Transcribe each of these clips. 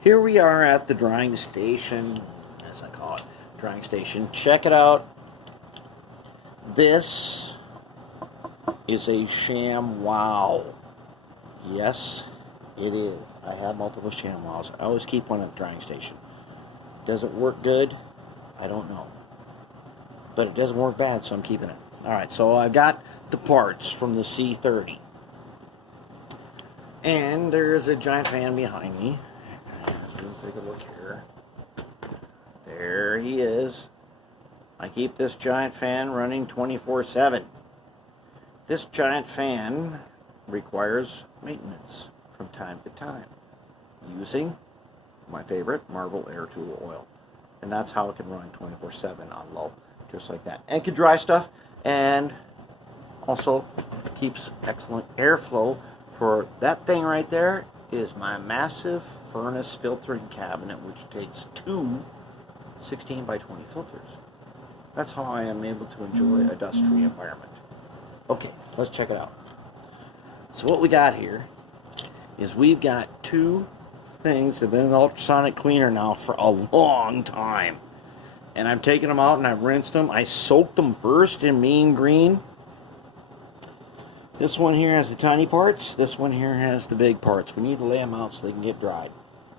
Here we are at the drying station, as I call it, drying station. Check it out. This is a Shamwow. Yes, it is. I have multiple Shamwows. I always keep one at the drying station. Does it work good? I don't know. But it doesn't work bad, so I'm keeping it. Alright, so I've got the parts from the C30. And there's a giant fan behind me. Take a look here. There he is. I keep this giant fan running 24/7. This giant fan requires maintenance from time to time using my favorite Marvel Air Tool oil. And that's how it can run 24/7 on low, just like that. And it can dry stuff, and also keeps excellent airflow. For that thing right there is my massive furnace filtering cabinet, which takes two 16 by 20 filters. That's how I am able to enjoy a dust-free environment. Okay, let's check it out. So what we got here is we've got two things that have been in the ultrasonic cleaner now for a long time. And I've taken them out and I've rinsed them. I soaked them first in mean green. This one here has the tiny parts. This one here has the big parts. We need to lay them out so they can get dried.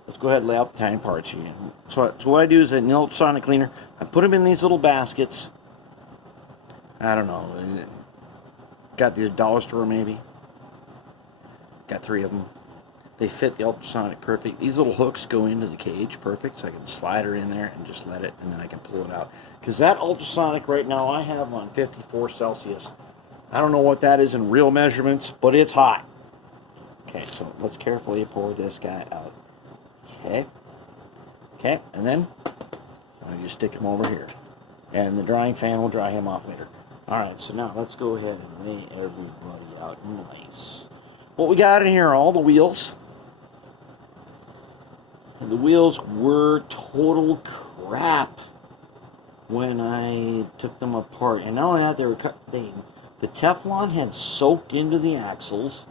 Let's go ahead and lay out the tiny parts here. So what I do is in the ultrasonic cleaner, I put them in these little baskets. I don't know. Got these dollar store maybe. Got 3 of them. They fit the ultrasonic perfect. These little hooks go into the cage perfect, so I can slide her in there and just let it, and then I can pull it out. Because that ultrasonic right now I have on 54 Celsius. I don't know what that is in real measurements, but it's hot. Okay, so let's carefully pour this guy out. Okay, and then I just stick him over here. And the drying fan will dry him off later. Alright, so now let's go ahead and lay everybody out nice. What we got in here are all the wheels. And the wheels were total crap when I took them apart. And not only that, the Teflon had soaked into the axles,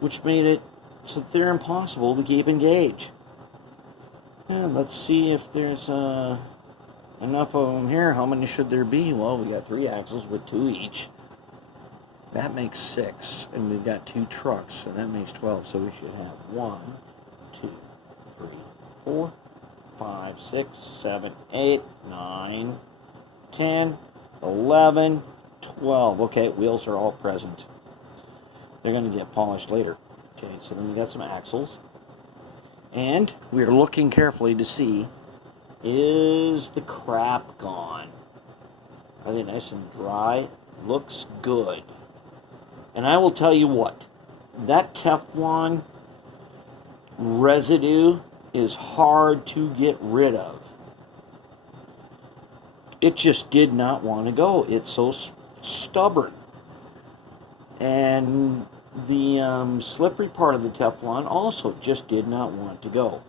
which made it so they're impossible to keep engaged. And let's see if there's enough of them here. How many should there be? Well, we got 3 axles with 2 each. That makes 6, and we've got 2 trucks, so that makes 12. So we should have 1, 2, 3, 4, 5, 6, 7, 8, 9, 10, 11, 12. Okay, wheels are all present. They're going to get polished later. Okay, so then we got some axles. And we're looking carefully to see, is the crap gone? Are they nice and dry? Looks good. And I will tell you what, that Teflon residue is hard to get rid of. It just did not want to go. It's so stubborn. And the slippery part of the Teflon also just did not want to go.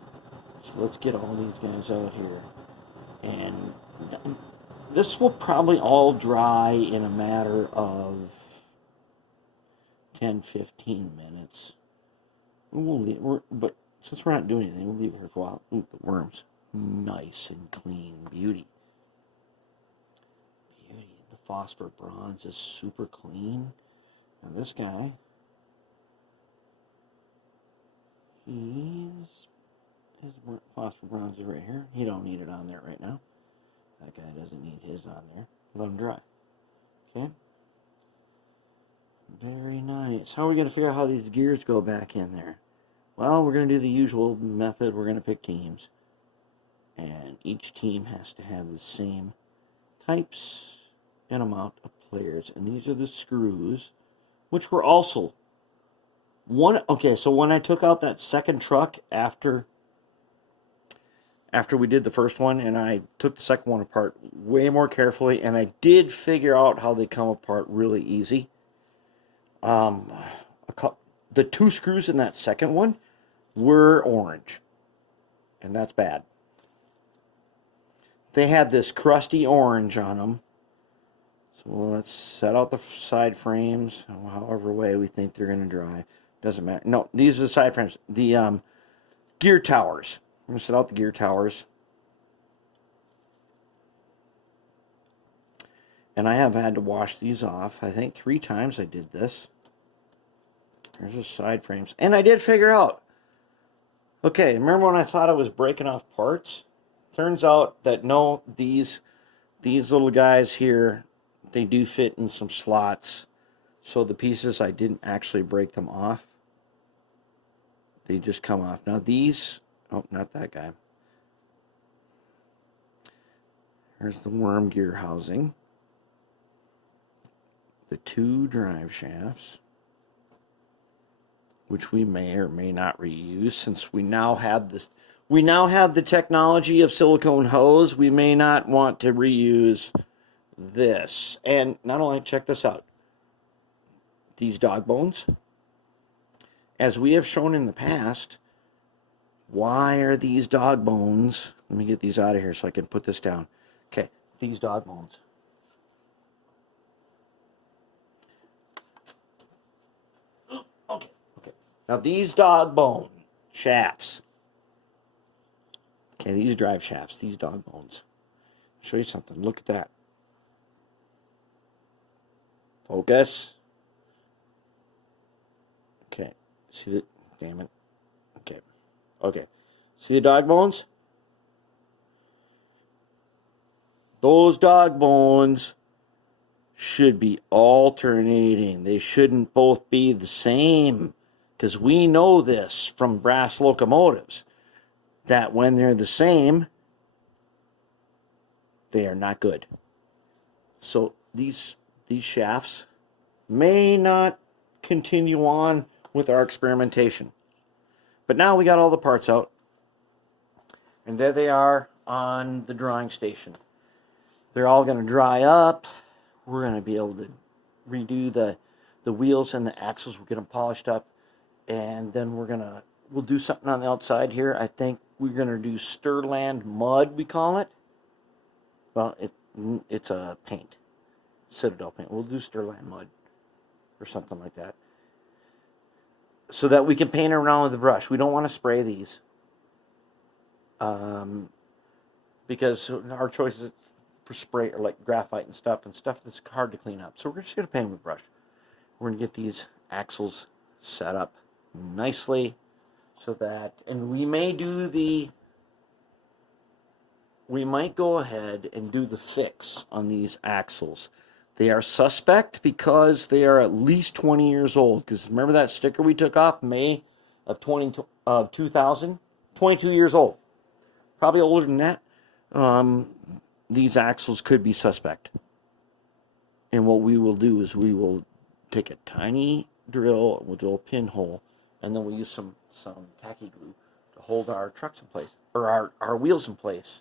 So let's get all these guys out here. And this will probably all dry in a matter of 10-15 minutes. But since we're not doing anything, we'll leave it here for a while. Ooh, the worms. Nice and clean. Beauty. Beauty. The phosphor bronze is super clean. Now this guy, his phosphor bronze is right here. He don't need it on there right now. That guy doesn't need his on there. Let him dry. Okay. Very nice. How are we going to figure out how these gears go back in there? Well, we're going to do the usual method. We're going to pick teams. And each team has to have the same types and amount of players. And these are the screws, which were also one. Okay, so when I took out that second truck after we did the first one, and I took the second one apart way more carefully, and I did figure out how they come apart really easy. The 2 screws in that second one were orange, and that's bad. They had this crusty orange on them. So let's set out the side frames, however way we think they're going to dry. Doesn't matter. No, these are the side frames. The gear towers. I'm going to set out the gear towers. And I have had to wash these off. I think 3 times I did this. There's the side frames. And I did figure out. Okay, remember when I thought I was breaking off parts? Turns out that no, these little guys here, they do fit in some slots. So the pieces, I didn't actually break them off. They just come off. Now these, oh, not that guy. Here's the worm gear housing. The 2 drive shafts, which we may or may not reuse, since we now have this. We now have the technology of silicone hose. We may not want to reuse this. And not only, check this out. These dog bones, as we have shown in the past, why are these dog bones? Let me get these out of here so I can put this down. Okay, these dog bones. Okay. Now these dog bone shafts. Okay, these drive shafts, these dog bones. I'll show you something. Look at that. Focus. Okay. See the, damn it. Okay. Okay. See the dog bones? Those dog bones should be alternating. They shouldn't both be the same. Because we know this from brass locomotives, that when they're the same, they are not good. So these shafts may not continue on with our experimentation. But now we got all the parts out. And there they are on the drying station. They're all going to dry up. We're going to be able to redo the wheels and the axles. We'll get them polished up. And then we'll do something on the outside here. I think we're going to do Stirland mud, we call it. Well, it's a paint. Citadel paint. We'll do Stirland mud or something like that. So that we can paint around with the brush. We don't want to spray these. Because our choices for spray are like graphite and stuff that's hard to clean up. So we're just going to paint with brush. We're going to get these axles set up nicely so that, and we might go ahead and do the fix on these axles. They are suspect because they are at least 20 years old. Because remember that sticker we took off May of 2000? 22 years old. Probably older than that. These axles could be suspect. And what we will do is we will take a tiny drill, we'll drill a pinhole, and then we'll use some tacky glue to hold our trucks in place, or our wheels in place.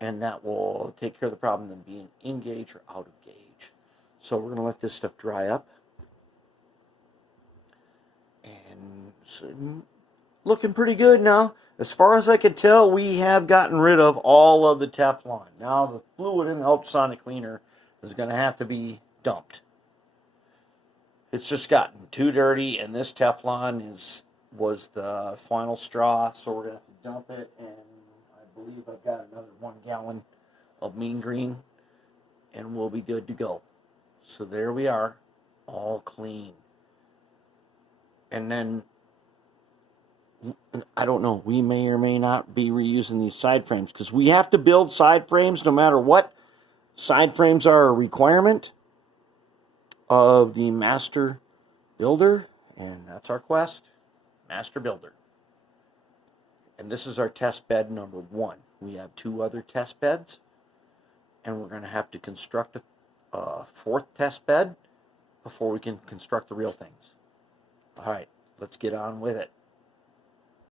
And that will take care of the problem of being in gauge or out of gauge. So we're going to let this stuff dry up. And so, looking pretty good now. As far as I can tell, we have gotten rid of all of the Teflon. Now the fluid in the ultrasonic cleaner is going to have to be dumped. It's just gotten too dirty, and this Teflon was the final straw, so we're going to have to dump it. And I believe I've got another 1 gallon of mean green, and we'll be good to go. So there we are, all clean. And then, I don't know, we may or may not be reusing these side frames, because we have to build side frames no matter what. Side frames are a requirement of the master builder, and that's our quest, master builder. And this is our test bed number 1. We have 2 other test beds, and we're going to have to construct a 4th test bed before we can construct the real things. All right, let's get on with it.